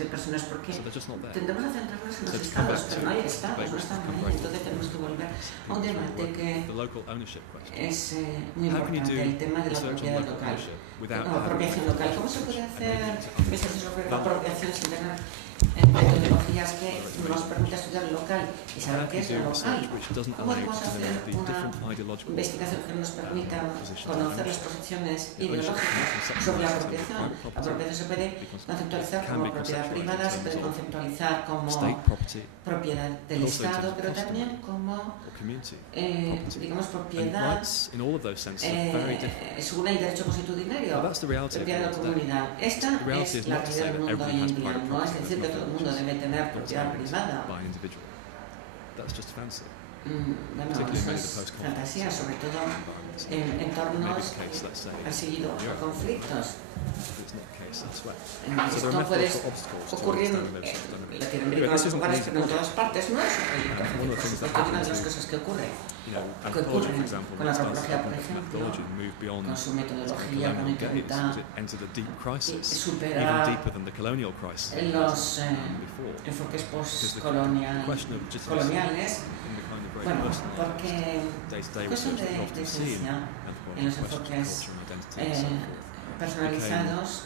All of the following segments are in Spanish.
de personas, porque tendemos a centrarnos en los estados, pero no hay estados, no están ahí. Entonces tenemos que volver a un debate que es muy importante, el tema de la propiedad local, la apropiación local. ¿Cómo se puede hacer investigación sobre la apropiación sin tener metodologías que nos permita estudiar lo local y saber qué es lo local? ¿Cómo podemos hacer una investigación que nos permita conocer las posiciones ideológicas sobre la apropiación? La apropiación se puede conceptualizar como propiedad privada, se puede conceptualizar como propiedad del Estado, pero también como, digamos, propiedad según el derecho constitucionario, propiedad de la comunidad. Esta es la realidad del mundo hoy en día. No es decir que todo el mundo debe tener propiedad privada. Bueno, eso es fantasía, sobre todo en entornos perseguidos por conflictos. Esto puede ocurrir en Latinoamérica, en otros lugares, pero en todas partes no es un proyecto. Por supuesto, una de las cosas que ocurren con la antropología, por ejemplo, con su metodología, cuando intenta superar los enfoques postcoloniales, bueno, porque cuestión de esencia en los enfoques personalizados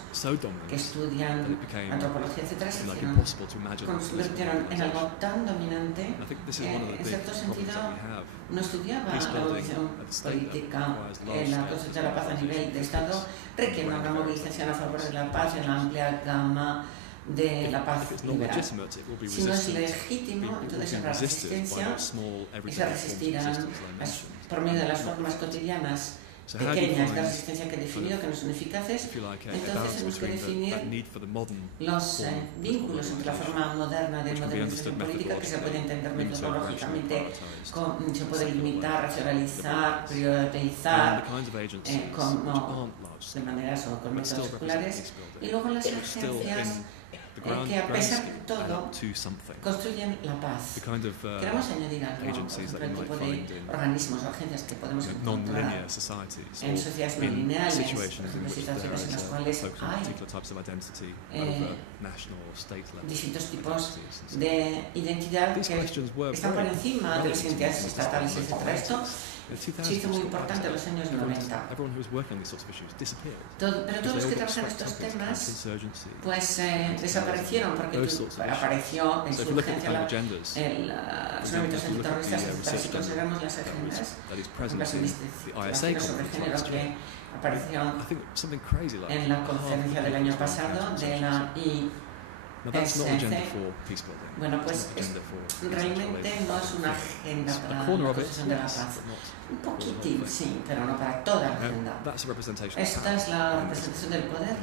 que estudian antropología, etcétera, se convirtieron en algo tan dominante que, en cierto sentido, no estudiaba la movilización política, la construcción de la paz a nivel de Estado, requiere una movilización a favor de la paz en la amplia gama de la paz liberal. Si no es legítimo, entonces habrá resistencia y se resistirán por medio de las formas cotidianas pequeñas de resistencia que he definido, que no son eficaces. Entonces tenemos que definir los vínculos entre la forma moderna de modernización política, que se puede entender metodológicamente, se puede limitar, racionalizar, priorizar de maneras o con métodos seculares, y luego las agencias que a pesar de todo construyen la paz. Queremos añadir algo, por ejemplo, el tipo de organismos o agencias que podemos encontrar en sociedades no lineales, por ejemplo, situaciones en las cuales hay distintos tipos de identidad que están por encima de las identidades estatales, etc. Esto se hizo muy importante en los años 90. Pero todos los que trabajan estos temas pues desaparecieron porque apareció en su urgencia los movimientos antiterroristas. Pero si consideramos las agendas, las investigaciones sobre género que apareció en la conferencia del año pasado de la bueno, pues realmente no es una agenda para la construcción de la paz. Un poquitín, sí, pero no para toda la agenda. Esta es la representación del poder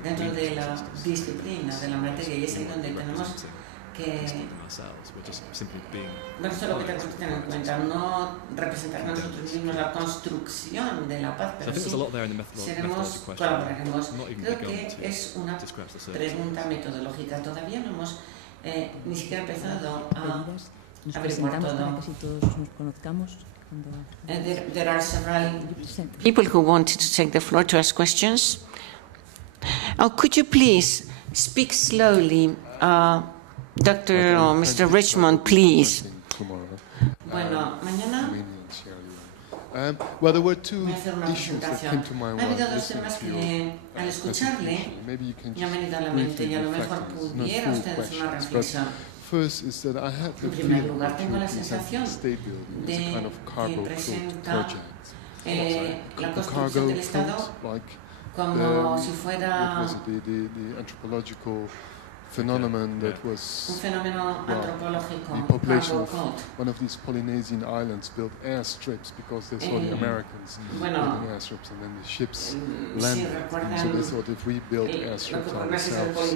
dentro de la disciplina, de la materia, y es ahí donde tenemos que, bueno, eso es lo que tenemos que tener en cuenta, no representar nosotros mismos la construcción de la paz, pero sí colaboraremos. Creo que es una pregunta metodológica, todavía no hemos ni siquiera empezado a averiguar todo. There are several people who wanted to take the floor to ask questions. Oh, could you please speak slowly? Dr. or Mr. Richmond, please. Bueno, mañana well, there were two issues that came to my mind. Ha habido dos temas que al escucharle me han venido a la mente y a lo mejor pudiera usted hacer una reflexión. First is that I had the En primer lugar, tengo la sensación de que presenta la construcción del Estado como si fuera phenomenon that was un fenómeno antropológico, the population of one of these Polynesian islands built airstrips because they saw the Americans building airstrips and then the ships landed. So they thought if we built airstrips ourselves,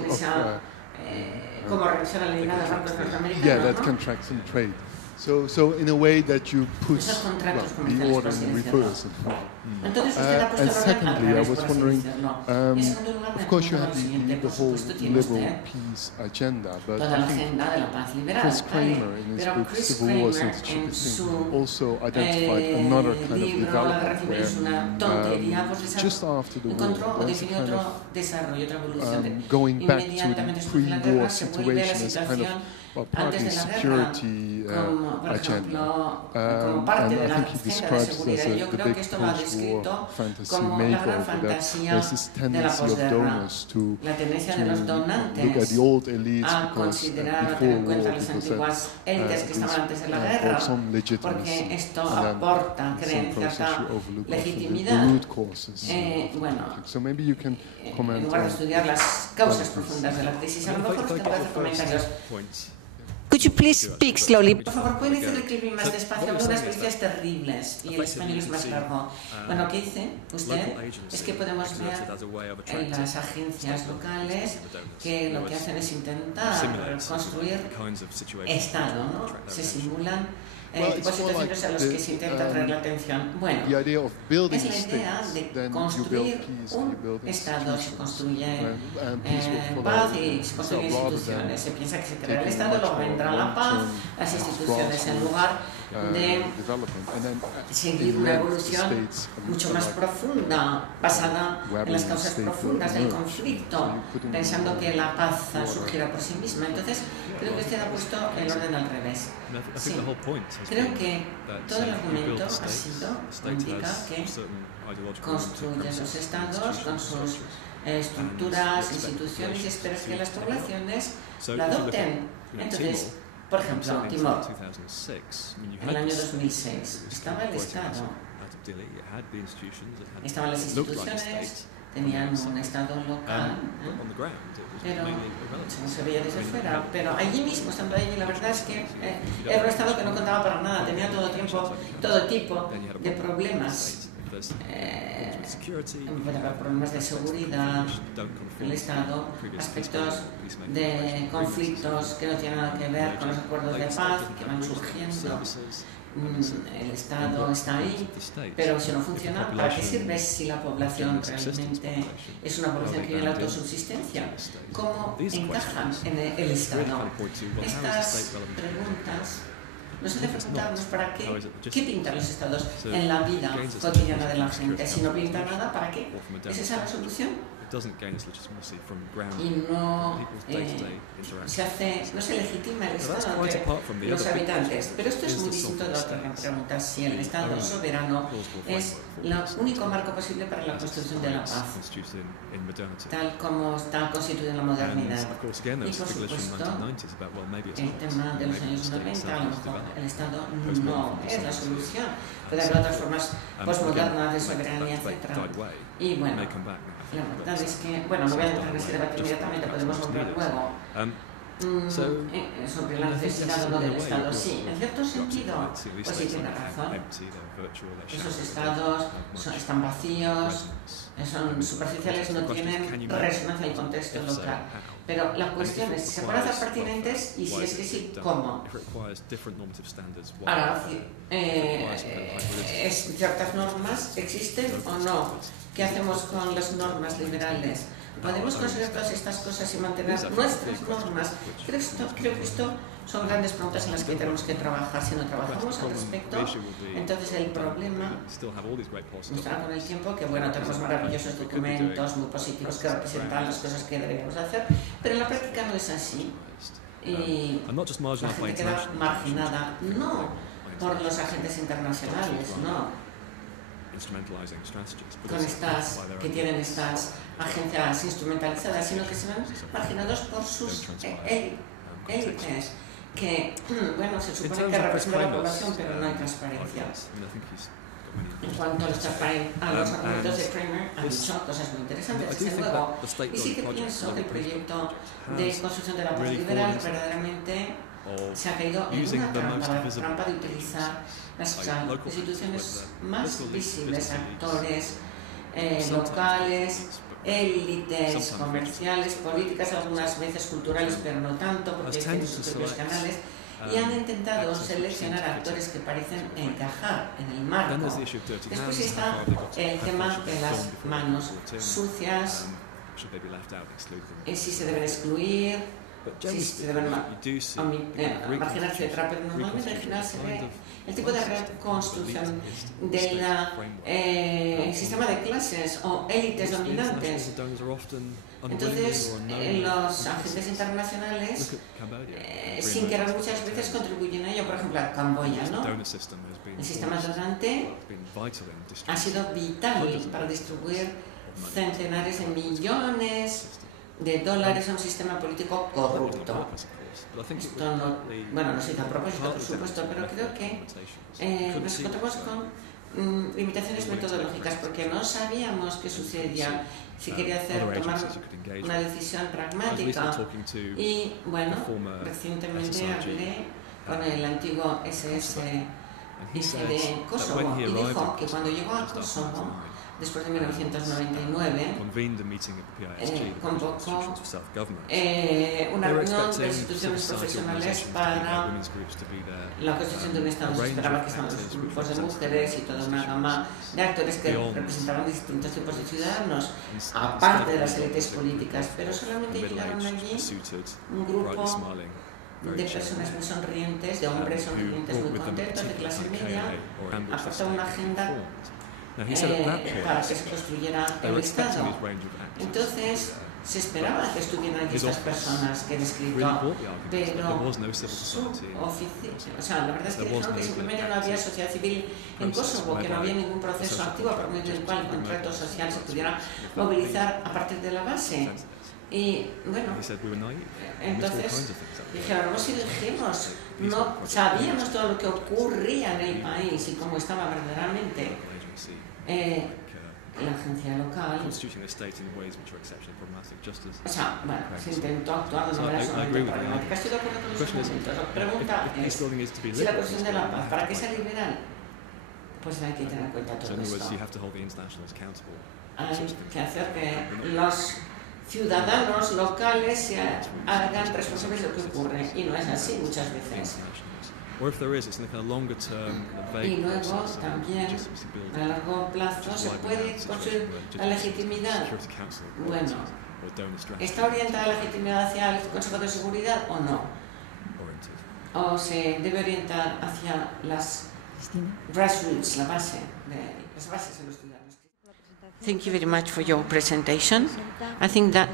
that can track some trade. So in a way that you put the order in reverse. And secondly, I was wondering, of course you have the whole liberal peace agenda, but I think Chris Kramer in his book Civil Wars and the Cheapest Thing also identified another kind of development where just after the war there's a kind of going back to the pre-war situation as kind of partly security agenda. And I think he describes it as the big post-war fantasy makeover, that there's this tendency of donors to look at the old elites because before war, because that brought some legitimacy, and then in some process you overlook the root causes. So maybe you can comment on Could you please speak slowly? Por favor, pueden escribir más despacio. Algunas noticias terribles y el español es más largo. Bueno, ¿qué dice usted? Es que podemos ver en las agencias locales que lo que hacen es intentar construir Estado, ¿no? Se simulan tipos de situaciones a los que se intenta atraer la atención. Bueno, es la idea de construir un Estado, se construye paz y se construyen instituciones. Se piensa que se crea el Estado, luego vendrá la paz, las instituciones, en lugar de seguir una evolución mucho más profunda, basada en las causas profundas del conflicto, pensando que la paz surgirá por sí misma. Entonces, creo que usted ha puesto el orden al revés. Sí. Creo que todo el argumento ha sido, indica que construye los estados con sus estructuras, instituciones y espera que las poblaciones la adopten. Entonces, por ejemplo, Timor, en el año 2006, estaba el Estado, estaban las instituciones, tenían un Estado local, pero no se veía desde fuera, pero allí mismo, estando allí, la verdad es que era un Estado que no contaba para nada, tenía todo tipo de problemas. Puede haber problemas de seguridad, el Estado, aspectos de conflictos que no tienen nada que ver con los acuerdos de paz que van surgiendo. El Estado está ahí, pero si no funciona, ¿para qué sirve si la población realmente es una población que vive en la autosubsistencia? ¿Cómo encajan en el Estado? Estas preguntas nos hace preguntarnos para qué pintan los estados en la vida cotidiana de la gente. Si no pinta nada, ¿para qué? ¿Es esa la solución? Y no se legitima el Estado entre los habitantes. Pero esto es muy distinto de la otra gran pregunta. Si el Estado soberano es el único marco posible para la construcción de la paz, tal como está constituido en la modernidad. Y por supuesto, el tema de los años 90, a lo mejor el Estado no es la solución. Puede haber otras formas postmodernas de soberanía, etc. Y bueno, la verdad es que, bueno, no voy a entrar en ese debate inmediatamente, podemos volver luego. Sobre la necesidad o no del Estado, sí, en cierto sentido, pues sí tiene razón. Esos estados están vacíos, son superficiales, no tienen resonancia en el contexto local. Pero la cuestión es si se pueden hacer pertinentes y si es que sí, ¿cómo? Ahora, ¿ciertas normas existen o no? ¿Qué hacemos con las normas liberales? ¿Podemos conseguir todas estas cosas y mantener nuestras normas? Creo que esto son grandes preguntas en las que tenemos que trabajar. Si no trabajamos al respecto, entonces el problema estará con el tiempo que, bueno, tenemos maravillosos documentos muy positivos que representan las cosas que deberíamos hacer, pero en la práctica no es así. Y la gente queda marginada, no por los agentes internacionales, no. Con estas, que tienen estas agencias instrumentalizadas, sino que se ven marginados por sus élites, que, bueno, se supone que representan a la población, pero no hay transparencia. En cuanto a los argumentos de Kramer, han dicho cosas muy interesantes, desde luego. Y sí que pienso que el proyecto de construcción de la paz liberal verdaderamente se ha caído en una trampa de utilizar las instituciones más visibles, actores locales, élites comerciales, políticas, algunas veces culturales, pero no tanto, porque tienen sus propios canales, y han intentado seleccionar actores que parecen encajar en el marco. Después está el tema de las manos sucias, si se deben excluir, si se deben marginarse, etc. Pero normalmente al final se ve el tipo de reconstrucción del sistema de clases o élites dominantes. Entonces, los agentes internacionales, sin querer muchas veces, contribuyen a ello. Por ejemplo, a Camboya, ¿no? El sistema donante ha sido vital para distribuir centenares de millones de dólares a un sistema político corrupto. Esto no se hizo a propósito, por supuesto, pero creo que nos encontramos con limitaciones metodológicas porque no sabíamos qué sucedía, si quería tomar una decisión pragmática. Y bueno, recientemente hablé con el antiguo SSIG de Kosovo y dijo que cuando llegó a Kosovo, después de 1999, convocó una reunión de instituciones profesionales para la construcción de un Estado. Se esperaba que estaban los grupos de mujeres y toda una gama de actores que representaban distintos tipos de ciudadanos, aparte de las élites políticas, pero solamente llegaron allí un grupo de personas muy sonrientes, de hombres sonrientes muy contentos, de clase media, aportaba una agenda para que se construyera el Estado. Entonces, se esperaba que estuvieran allí estas personas que he descrito, pero la verdad es que dijeron que simplemente no había sociedad civil en Kosovo, que no había ningún proceso activo por medio del cual el contrato social se pudiera movilizar a partir de la base. Y bueno, entonces dijeron, no nos dirigimos, no sabíamos todo lo que ocurría en el país y cómo estaba verdaderamente la agencia local. Se intentó actuar de manera sumamente problemática. Estoy de acuerdo con los argumentos. La pregunta es, si la cuestión de la paz, ¿para qué sea liberal? Pues hay que tener en cuenta todo esto. Hay que hacer que los ciudadanos locales se hagan responsables de lo que ocurre, y no es así muchas veces. Y luego también a largo plazo se puede construir la legitimidad. Bueno, ¿está orientada la legitimidad hacia el Consejo de Seguridad o no? ¿O se debe orientar hacia las grassroots, las bases de los ciudadanos? Thank you very much for your presentation. I think that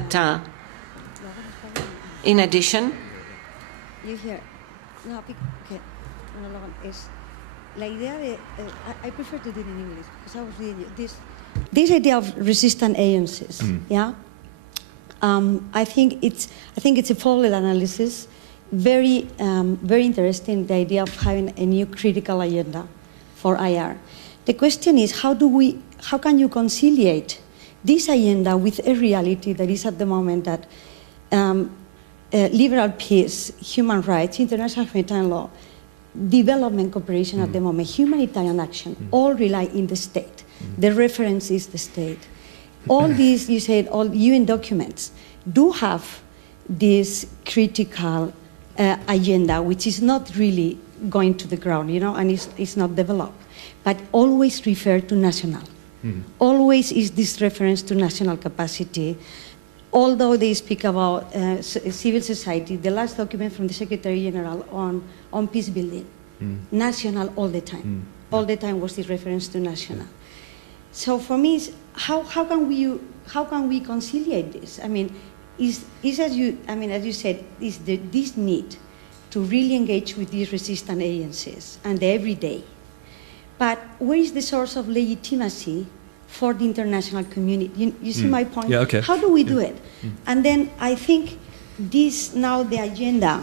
in addition, la idea de, I prefer to do it in English because I was reading this idea of resistant agencies. Yeah, I think it's a flawed analysis. Very interesting, the idea of having a new critical agenda for IR. The question is, how can you conciliate this agenda with a reality that is at the moment that liberal peace, human rights, international humanitarian law, development cooperation at the moment, humanitarian action, all rely in the state. The reference is the state. All these, you said, all UN documents do have this critical agenda, which is not really going to the ground, and it's not developed, but always refer to national. Always is this reference to national capacity. Although they speak about civil society, the last document from the Secretary General on peace building, national all the time. All the time was this reference to national. So for me, how can we conciliate this? I mean, is as you said, is this need to really engage with these resistant agencies and the everyday. But where is the source of legitimacy for the international community? You see my point? Yeah, okay. How do we do it? And then I think this now the agenda